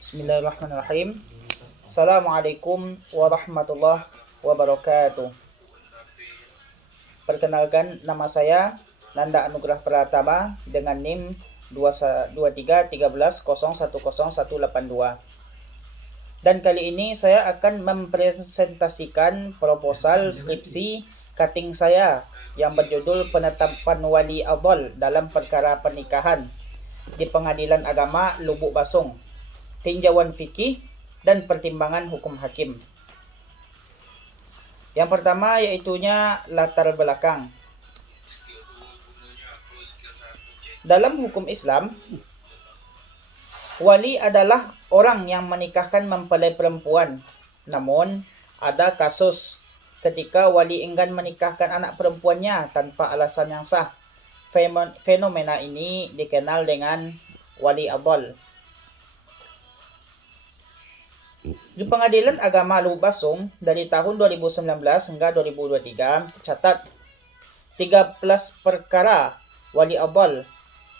Bismillahirrahmanirrahim. Assalamualaikum warahmatullahi wabarakatuh. Perkenalkan, nama saya Nanda Anugrah Pratama dengan NIM 2313010182. Dan kali ini saya akan mempresentasikan proposal skripsi cutting saya yang berjudul Penetapan Wali Adol dalam Perkara Pernikahan di Pengadilan Agama Lubuk Basung, Tinjauan Fikih dan Pertimbangan Hukum Hakim. Yang pertama yaitunya latar belakang. Dalam hukum Islam, wali adalah orang yang menikahkan mempelai perempuan. Namun, ada kasus ketika wali enggan menikahkan anak perempuannya tanpa alasan yang sah. Fenomena ini dikenal dengan wali adol. Di Pengadilan Agama Lubuk Basung dari tahun 2019 hingga 2023 tercatat 13 perkara wali adol.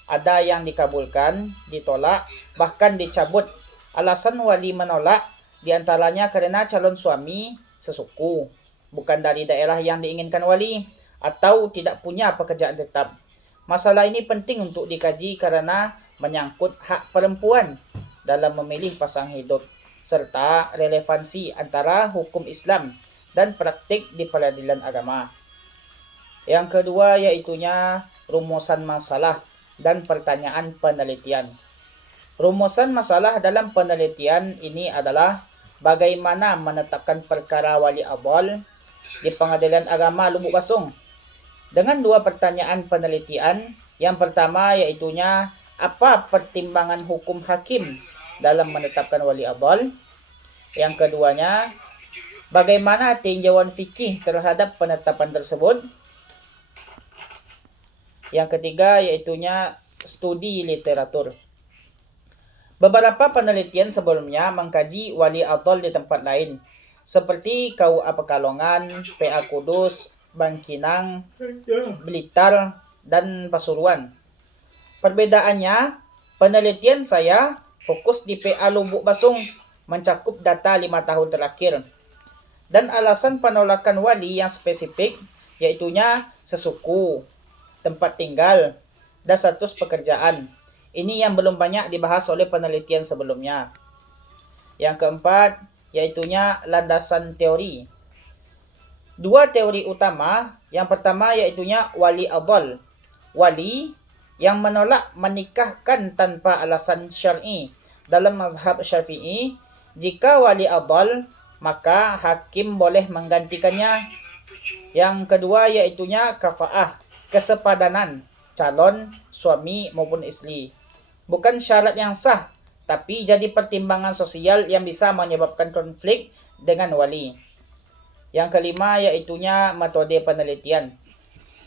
Ada yang dikabulkan, ditolak, bahkan dicabut. Alasan wali menolak diantaranya karena calon suami sesuku, bukan dari daerah yang diinginkan wali, atau tidak punya pekerjaan tetap. Masalah ini penting untuk dikaji karena menyangkut hak perempuan dalam memilih pasangan hidup, serta relevansi antara hukum Islam dan praktik di peradilan agama. Yang kedua yaitunya rumusan masalah dan pertanyaan penelitian. Rumusan masalah dalam penelitian ini adalah bagaimana menetapkan perkara wali adol di Pengadilan Agama Lubuk Basung. Dengan dua pertanyaan penelitian, yang pertama yaitunya apa pertimbangan hukum hakim dalam menetapkan wali adol. Yang keduanya, bagaimana tinjauan fikih terhadap penetapan tersebut. Yang ketiga yaitunya studi literatur. Beberapa penelitian sebelumnya mengkaji wali adol di tempat lain, seperti KUA Pekalongan, PA Kudus, Bangkinang, Blitar, dan Pasuruan. Perbedaannya, penelitian saya fokus di PA Lubuk Basung, mencakup data 5 tahun terakhir. Dan alasan penolakan wali yang spesifik yaitunya sesuku, tempat tinggal, dan status pekerjaan. Ini yang belum banyak dibahas oleh penelitian sebelumnya. Yang keempat, yaitunya landasan teori. Dua teori utama, yang pertama yaitunya wali adol. Wali yang menolak menikahkan tanpa alasan syar'i. Dalam mazhab Syafi'i, jika wali adol, maka hakim boleh menggantikannya. Yang kedua yaitunya kafa'ah, kesepadanan calon suami maupun istri. Bukan syarat yang sah, tapi jadi pertimbangan sosial yang bisa menyebabkan konflik dengan wali. Yang kelima yaitunya metode penelitian.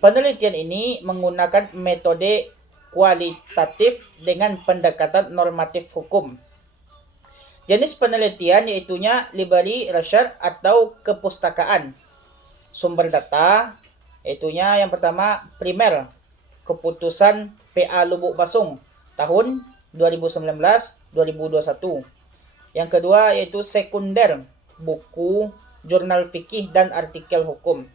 Penelitian ini menggunakan metode kualitatif dengan pendekatan normatif hukum. Jenis penelitian yaitunya library research atau kepustakaan. Sumber data yaitunya yang pertama primer, keputusan PA Lubuk Basung tahun 2019-2021. Yang kedua yaitu sekunder, buku, jurnal fikih dan artikel hukum.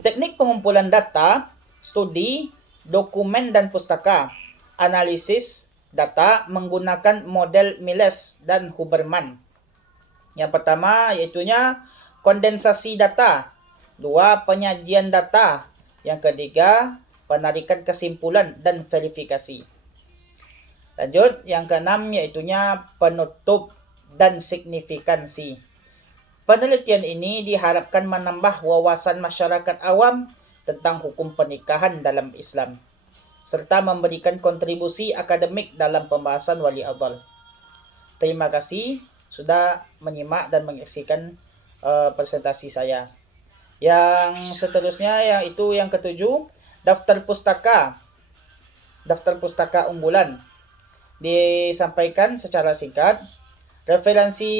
Teknik pengumpulan data, studi, dokumen dan pustaka, analisis data menggunakan model Miles dan Huberman. Yang pertama yaitunya kondensasi data. Dua, penyajian data. Yang ketiga, penarikan kesimpulan dan verifikasi. Lanjut, yang keenam yaitunya penutup dan signifikansi. Penelitian ini diharapkan menambah wawasan masyarakat awam tentang hukum pernikahan dalam Islam, serta memberikan kontribusi akademik dalam pembahasan wali adol. Terima kasih sudah menyimak dan menyaksikan presentasi saya. Yang seterusnya yaitu yang ketujuh, daftar pustaka. Daftar pustaka unggulan. Disampaikan secara singkat. Referensi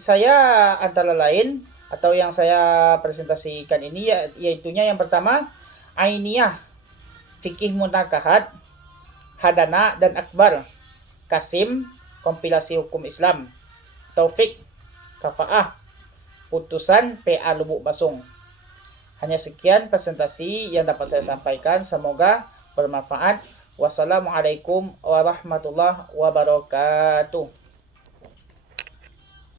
saya antara lain atau yang saya presentasikan ini yaitunya yang pertama Ainiyah, Fikih Munakahat, Hadana dan Akbar. Kasim, kompilasi hukum Islam. Taufik, Kafaah, putusan PA Lubuk Basung. Hanya sekian presentasi yang dapat saya sampaikan. Semoga bermanfaat. Wassalamualaikum warahmatullahi wabarakatuh.